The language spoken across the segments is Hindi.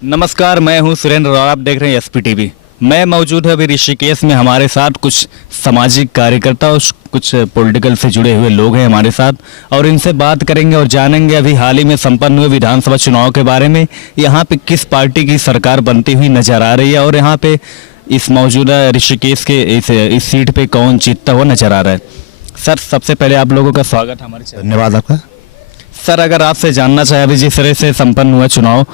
नमस्कार, मैं हूं सुरेंद्र और आप देख रहे हैं एसपी टीवी। मैं मौजूद है अभी ऋषिकेश में। हमारे साथ कुछ सामाजिक कार्यकर्ता और कुछ पॉलिटिकल से जुड़े हुए लोग हैं हमारे साथ, और इनसे बात करेंगे और जानेंगे अभी हाल ही में संपन्न हुए विधानसभा चुनाव के बारे में। यहाँ पे किस पार्टी की सरकार बनती हुई नजर आ रही है और यहाँ पे इस मौजूदा ऋषिकेश के इस सीट पे कौन जीतता हुआ नजर आ रहा है। सर, सबसे पहले आप लोगों का स्वागत हमारे चैनल। धन्यवाद आपका। सर, अगर आपसे जानना चाहे अभी जिस तरह से संपन्न हुआ चुनाव,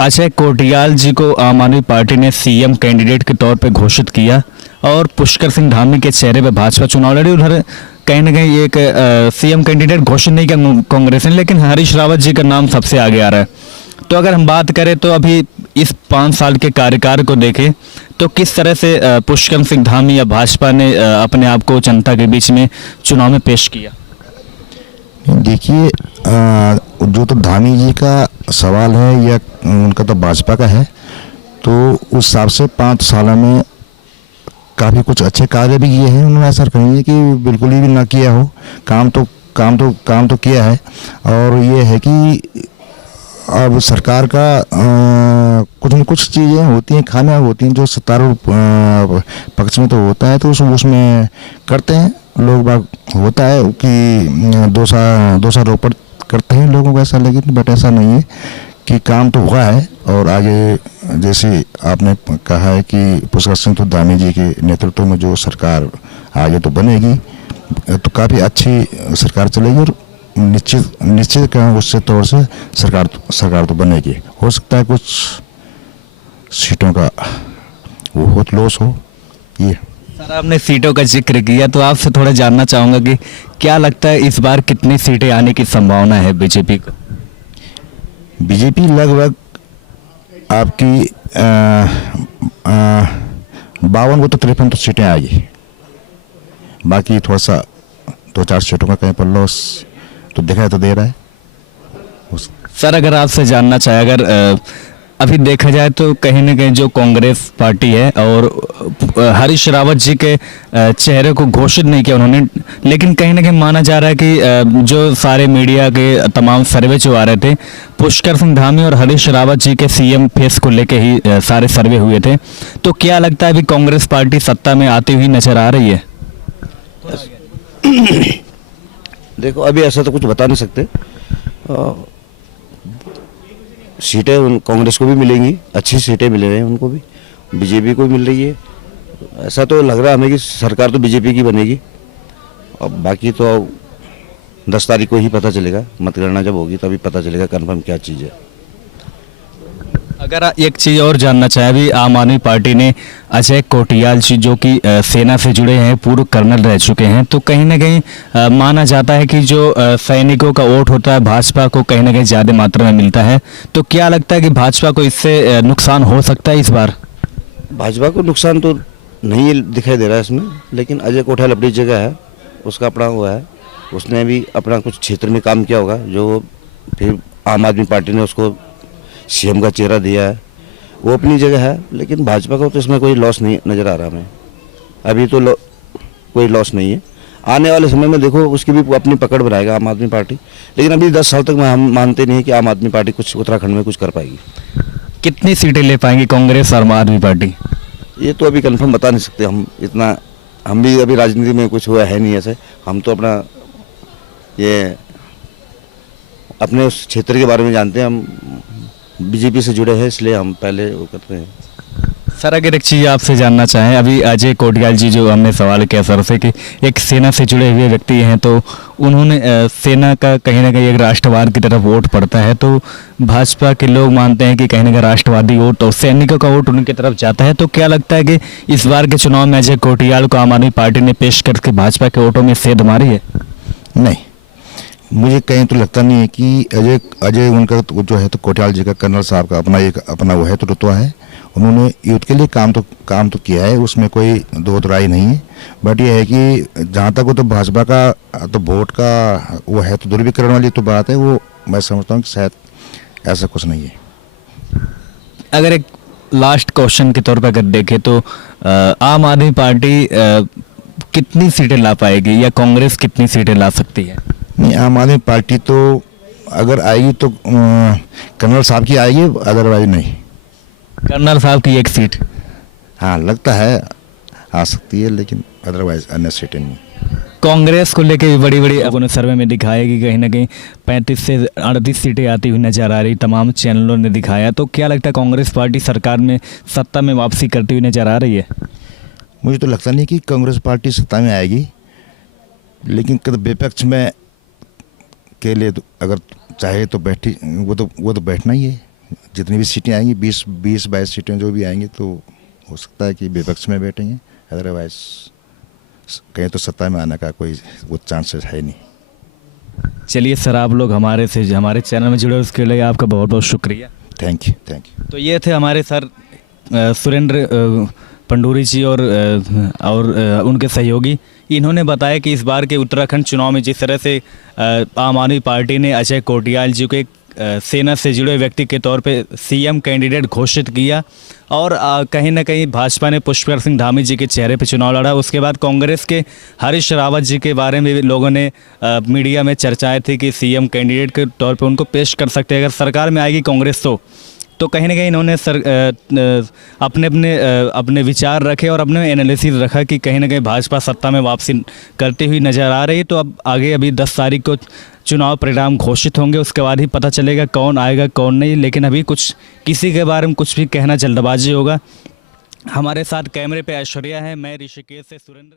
अजय कोटियाल जी को आम आदमी पार्टी ने सीएम कैंडिडेट के तौर पे घोषित किया और पुष्कर सिंह धामी के चेहरे पे भाजपा चुनाव लड़ी। उधर कहीं ना कहीं एक सीएम कैंडिडेट घोषित नहीं किया कांग्रेस ने, लेकिन हरीश रावत जी का नाम सबसे आगे आ रहा है। तो अगर हम बात करें तो अभी इस 5 साल के कार्यकाल को देखें तो किस तरह से पुष्कर सिंह धामी या भाजपा ने अपने आप को जनता के बीच में चुनाव में पेश किया? देखिए, जो तो धामी जी का सवाल है या उनका तो भाजपा का है, तो उस हिसाब से 5 सालों में काफ़ी कुछ अच्छे कार्य भी किए हैं उन्होंने। ऐसा नहीं है कि बिल्कुल ही भी ना किया हो। काम तो किया है। और ये है कि अब सरकार का कुछ न कुछ चीज़ें होती हैं, खामियां होती हैं जो सत्तारूढ़ पक्ष में तो होता है, तो उसमें करते हैं लोग बाग। होता है कि दोषारोपण करते हैं लोगों को ऐसा, लेकिन बट ऐसा नहीं है कि काम तो हुआ है। और आगे जैसे आपने कहा है कि पुष्कर सिंह धामी जी के नेतृत्व में जो सरकार आगे तो बनेगी, तो काफ़ी अच्छी सरकार चलेगी और निश्चित उससे तौर से सरकार तो बनेगी। हो सकता है कुछ सीटों का वो हो लॉस हो। ये सर, आपने सीटों का जिक्र किया तो आपसे थोड़ा जानना चाहूँगा कि क्या लगता है इस बार कितनी सीटें आने की संभावना है बीजेपी को? बीजेपी लगभग आपकी 52 को तो 53 तो सीटें आएगी। बाकी थोड़ा सा 2-4 सीटों का कहीं पर लॉस तो दिखाई तो दे रहा है। सर, अगर आपसे जानना चाहे, अगर अभी देखा जाए तो कहीं ना कहीं जो कांग्रेस पार्टी है और हरीश रावत जी के चेहरे को घोषित नहीं किया उन्होंने, लेकिन कहीं ना कहीं माना जा रहा है कि जो सारे मीडिया के तमाम सर्वे जो आ रहे थे, पुष्कर सिंह धामी और हरीश रावत जी के सीएम फेस को लेके ही सारे सर्वे हुए थे। तो क्या लगता है अभी कांग्रेस पार्टी सत्ता में आती हुई नजर आ रही है? देखो, अभी ऐसा तो कुछ बता नहीं सकते। सीटें कांग्रेस को भी मिलेंगी, अच्छी सीटें मिल रही हैं उनको भी, बीजेपी को भी मिल रही है। ऐसा तो लग रहा है हमें कि सरकार तो बीजेपी की बनेगी। और बाकी तो 10 तारीख को ही पता चलेगा, मतगणना जब होगी तभी पता चलेगा कंफर्म क्या चीज़ है। अगर एक चीज़ और जानना चाहे, अभी आम आदमी पार्टी ने अजय कोटियाल जी जो कि सेना से जुड़े हैं, पूर्व कर्नल रह चुके हैं, तो कहीं ना कहीं माना जाता है कि जो सैनिकों का वोट होता है भाजपा को कहीं ना कहीं ज़्यादा मात्रा में मिलता है। तो क्या लगता है कि भाजपा को इससे नुकसान हो सकता है इस बार? भाजपा को नुकसान तो नहीं दिखाई दे रहा है इसमें, लेकिन अजय कोटियाल अपनी जगह है, उसका अपना हुआ है, उसने भी अपना कुछ क्षेत्र में काम किया होगा, जो फिर आम आदमी पार्टी ने उसको सीएम का चेहरा दिया है, वो अपनी जगह है। लेकिन भाजपा को तो इसमें कोई लॉस नहीं नज़र आ रहा हमें। अभी तो कोई लॉस नहीं है। आने वाले समय में देखो उसकी भी अपनी पकड़ बनाएगा आम आदमी पार्टी, लेकिन अभी 10 साल तक हम मानते नहीं है कि आम आदमी पार्टी कुछ उत्तराखंड में कुछ कर पाएगी। कितनी सीटें ले पाएंगी कांग्रेस और आम आदमी पार्टी? ये तो अभी कंफर्म बता नहीं सकते हम। इतना हम भी अभी राजनीति में कुछ हुआ है नहीं ऐसे। हम तो अपना ये अपने उस क्षेत्र के बारे में जानते हैं, हम बीजेपी से जुड़े हैं इसलिए हम पहले वो करते हैं। सर, अगर एक चीज़ आपसे जानना चाहें, अभी अजय कोटियाल जी जो हमने सवाल किया सर से कि एक सेना से जुड़े हुए व्यक्ति हैं, तो उन्होंने सेना का कहीं ना कहीं एक राष्ट्रवाद की तरफ वोट पड़ता है, तो भाजपा के लोग मानते हैं कि कहीं ना कहीं राष्ट्रवादी वोट और सैनिकों का वोट उनकी तरफ जाता है। तो क्या लगता है कि इस बार के चुनाव में अजय कोटियाल को आम आदमी पार्टी ने पेश करके भाजपा के वोटों में सेध मारी है? नहीं, मुझे कहीं तो लगता नहीं है कि अजय उनका तो जो है तो कोटियाल जी का, कर्नल साहब का अपना वो है तो रुतबा है। उन्होंने युद्ध के लिए काम तो किया है, उसमें कोई दो राय नहीं है। बट ये है कि जहाँ तक वो तो भाजपा का तो वोट का वो है तो ध्रुवीकरण वाली तो बात है, वो मैं समझता हूँ कि शायद ऐसा कुछ नहीं है। अगर एक लास्ट क्वेश्चन के तौर पर अगर देखें तो आम आदमी पार्टी कितनी सीटें ला पाएगी या कांग्रेस कितनी सीटें ला सकती है? नहीं, आम आदमी पार्टी तो अगर आएगी तो कर्नल साहब की आएगी, अदरवाइज नहीं। कर्नल साहब की एक सीट। हाँ लगता है आ सकती है, लेकिन अदरवाइज अन्य सीटें नहीं। कांग्रेस को लेके भी बड़ी बड़ी अब उन्हें सर्वे में दिखाया कि कहीं ना कहीं 35 से 38 सीटें आती हुई नजर आ रही, तमाम चैनलों ने दिखाया। तो क्या लगता है कांग्रेस पार्टी सरकार में सत्ता में वापसी करती हुई नजर आ रही है? मुझे तो लगता नहीं कि कांग्रेस पार्टी सत्ता में आएगी, लेकिन कद विपक्ष में के लिए तो अगर चाहे तो बैठी वो तो बैठना ही है। जितनी भी सीटें आएंगी 20-22 सीटें जो भी आएंगी तो हो सकता है कि विपक्ष में बैठेंगे, अदरवाइज कहीं तो सत्ता में आने का कोई वो चांसेस है नहीं। चलिए सर, आप लोग हमारे चैनल में जुड़े उसके लिए आपका बहुत बहुत शुक्रिया। Thank you, thank you. तो ये थे हमारे सर सुरेंद्र पंडूरी जी और उनके सहयोगी। इन्होंने बताया कि इस बार के उत्तराखंड चुनाव में जिस तरह से आम आदमी पार्टी ने अजय कोटियाल जी को एक सेना से जुड़े व्यक्ति के तौर पे सीएम कैंडिडेट घोषित किया और कहीं ना कहीं भाजपा ने पुष्कर सिंह धामी जी के चेहरे पे चुनाव लड़ा। उसके बाद कांग्रेस के हरीश रावत जी के बारे में भी लोगों ने मीडिया में चर्चाएं थी कि सीएम कैंडिडेट के तौर पे उनको पेश कर सकते हैं अगर सरकार में आएगी कांग्रेस तो कहीं ना कहीं इन्होंने अपने विचार रखे और अपने एनालिसिस रखा कि कहीं ना कहीं भाजपा सत्ता में वापसी करती हुई नज़र आ रही है। तो अब आगे अभी 10 तारीख को चुनाव परिणाम घोषित होंगे, उसके बाद ही पता चलेगा कौन आएगा कौन नहीं। लेकिन अभी कुछ किसी के बारे में कुछ भी कहना जल्दबाजी होगा। हमारे साथ कैमरे पे ऐश्वर्या है, मैं ऋषिकेश से सुरेंद्र।